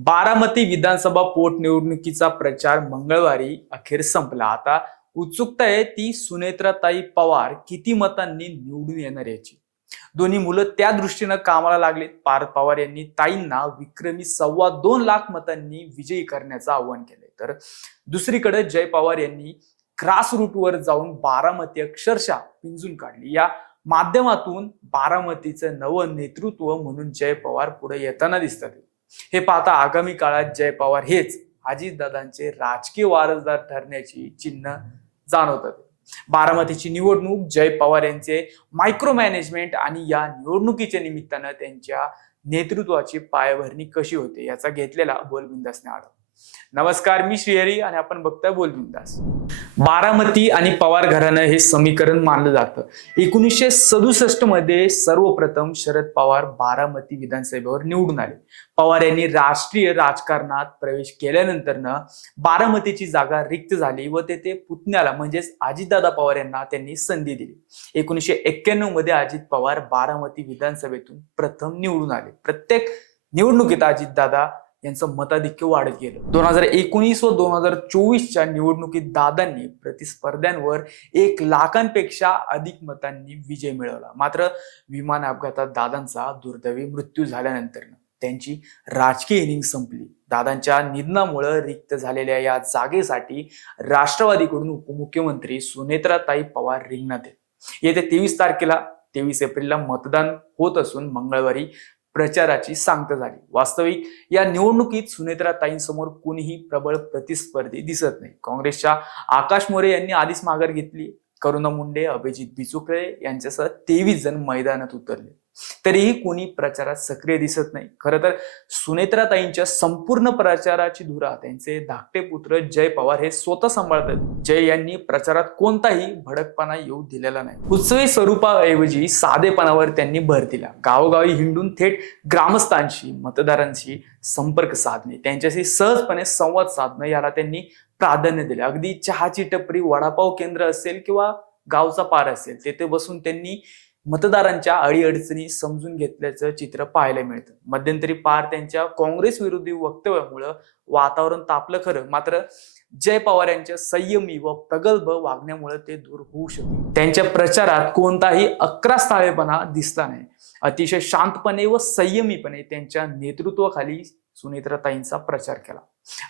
बारामती विधानसभा पोटनिवडणुकीचा प्रचार मंगळवारी अखेर संपला. आता उत्सुकता आहे ती सुनेत्राताई पवार किती मतांनी निवडून येणार याची. दोन्ही मुलं त्या दृष्टीनं कामाला लागलेत. पार्थ पवार यांनी ताईंना विक्रमी 2.25 लाख मतांनी विजयी करण्याचं आवाहन केलंय, तर दुसरीकडे जय पवार यांनी ग्रास रूटवर जाऊन बारामती अक्षरशः पिंजून काढली. या माध्यमातून बारामतीचं नवं नेतृत्व म्हणून जय पवार पुढे येताना दिसतात. हे पाहता आगामी काळात जय पवार हेच अजितदादांचे राजकीय वारसदार ठरण्याची चिन्ह जाणवतात. बारामतीची निवडणूक जय पवार यांचे मायक्रो मॅनेजमेंट आणि या निवडणुकीच्या निमित्तानं त्यांच्या नेतृत्वाची पायाभरणी कशी होते याचा घेतलेला बोलबिंदासने आढावा. नमस्कार, मी श्रीहरी आणि आपण बघताय बोलबिंदास. बारामती आणि पवार घराणं हे समीकरण मानलं जातं. 1967 मध्ये सर्वप्रथम शरद पवार बारामती विधानसभेवर निवडून आले. पवार यांनी राष्ट्रीय राजकारणात प्रवेश केल्यानंतर बारामतीची जागा रिक्त झाली व तेथे पुतण्याला म्हणजेच अजितदादा पवार यांना त्यांनी संधी दिली. 1991 मध्ये अजित पवार बारामती विधानसभेतून प्रथम निवडून आले. प्रत्येक निवडणुकीत अजितदादा यांचं मताधिक्य वाढत गेलं. 2019 व 2024च्या निवडणुकीत दादांनी प्रतिस्पर्ध्यांवर 1 लाखांपेक्षा अधिक मतांनी विजय मिळवला. मात्र विमान अपघातात दादांचा दुर्दैवी मृत्यू झाल्यानंतर त्यांची राजकीय इनिंग संपली. दादांच्या निधनामुळे रिक्त झालेल्या या जागेसाठी राष्ट्रवादीकडून उपमुख्यमंत्री सुनेत्राताई पवार रिंगणात आहेत. येत्या 23 एप्रिलला मतदान होत असून मंगळवारी प्रचाराची सांगता झाली. वास्तविक या निवडणुकीत सुनेत्राताईंसमोर कोणीही प्रबळ प्रतिस्पर्धी दिसत नाही. काँग्रेसच्या आकाश मोरे यांनी आधीच माघार घेतली. करुणा मुंडे, अभिजित बिचुकळे यांच्यासह 23 जण मैदानात उतरले, तरीही कोणी प्रचारात सक्रिय दिसत नाही. खरं तर सुनेत्राताईंच्या संपूर्ण प्रचाराची धुरा त्यांचे धाकटे पुत्र जय पवार हे स्वतः सांभाळतात. जय यांनी प्रचारात कोणताही भडकपणा येऊ दिलेला नाही. उत्सवी स्वरूपाऐवजी साधेपणावर त्यांनी भर दिला. गावोगावी हिंडून थेट ग्रामस्थांशी, मतदारांशी संपर्क साधणे, त्यांच्याशी सहजपणे संवाद साधणं याला त्यांनी प्राधान्य दिले. अगदी चहाची टपरी, वडापाव केंद्र असेल किंवा गावचा पार असेल, तेथे बसून त्यांनी मतदारांच्या अडीअडचणी समजून घेतल्याचं चित्र पाहायला मिळतं. मध्यंतरी पार त्यांच्या काँग्रेस विरोधी वक्तव्यामुळं वातावरण तापलं खरं, मात्र जय पवार यांच्या संयमी व प्रगल्भ वागण्यामुळे ते दूर होऊ शकले. त्यांच्या प्रचारात कोणताही अक्रास्थाळेपणा दिसला नाही. अतिशय शांतपणे व संयमीपणे त्यांच्या नेतृत्वाखाली सुनेत्राताईंचा प्रचार केला.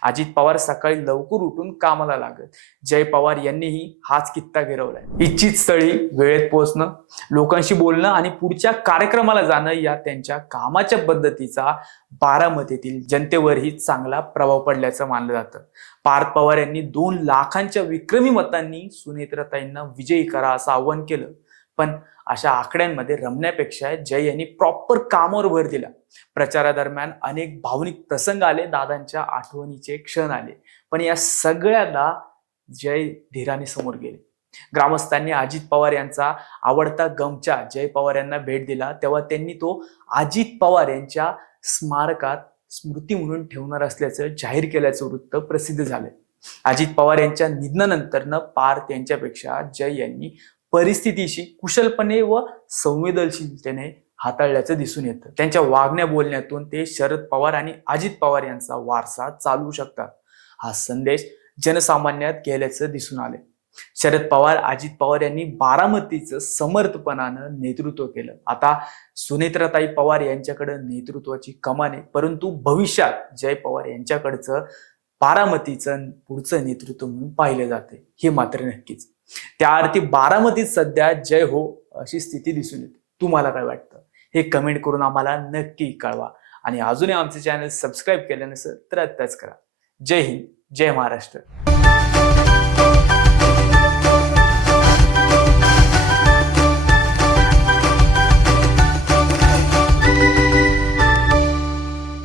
अजित पवार सकाळी लवकर उठून कामाला लागत. जय पवार यांनीही हाच कित्ता गिरवलाय. इच्छित स्थळी वेळेत पोहोचणं, लोकांशी बोलणं आणि पुढच्या कार्यक्रमाला जाणं या त्यांच्या कामाच्या पद्धतीचा बारामतीतील जनतेवरही चांगला प्रभाव पडल्याचं मानलं जातं. पार्थ पवार यांनी 2 लाखांच्या विक्रमी मतांनी सुनेत्राताईंना विजयी करा असं आवाहन केलं, पण अशा आकड्यांमध्ये रमण्यापेक्षा जय यांनी प्रॉपर कामावर भर दिला. प्रचारादरम्यान अनेक भावनिक प्रसंग आले, दादांच्या आठवणीचे क्षण आले, पण या सगळ्यांना जय धीराने समोर गेले. ग्रामस्थांनी अजित पवार यांचा आवडता गमछा जय पवार यांना भेट दिला, तेव्हा त्यांनी तो अजित पवार यांच्या स्मारकात स्मृती म्हणून ठेवणार असल्याचं जाहीर केल्याचं वृत्त प्रसिद्ध झालंय. अजित पवार यांच्या निधनानंतर पार्थ यांच्यापेक्षा जय यांनी परिस्थितीशी कुशलपणे व संवेदनशीलतेने हाताळल्याचं दिसून येतं. त्यांच्या वागण्या बोलण्यातून ते शरद पवार आणि अजित पवार यांचा वारसा चालवू शकतात हा संदेश जनसामान्यात गेल्याचं दिसून आले. शरद पवार, अजित पवार यांनी बारामतीचं समर्थपणानं नेतृत्व केलं. आता सुनेत्राताई पवार यांच्याकडे नेतृत्वाची कमान आहे, परंतु भविष्यात जय पवार यांच्याकडचं बारामतीचं पुढचं नेतृत्व म्हणून पाहिलं जाते हे मात्र नक्कीच. त्या अर्थी बारामतीत सध्या जय हो अशी स्थिती दिसून येते. तुम्हाला काय वाटतं हे कमेंट करून आम्हाला नक्की कळवा आणि अजूनही आमचे चॅनल सबस्क्राईब केलं नसेल तर आत्ताच करा. जय हिंद, जय महाराष्ट्र.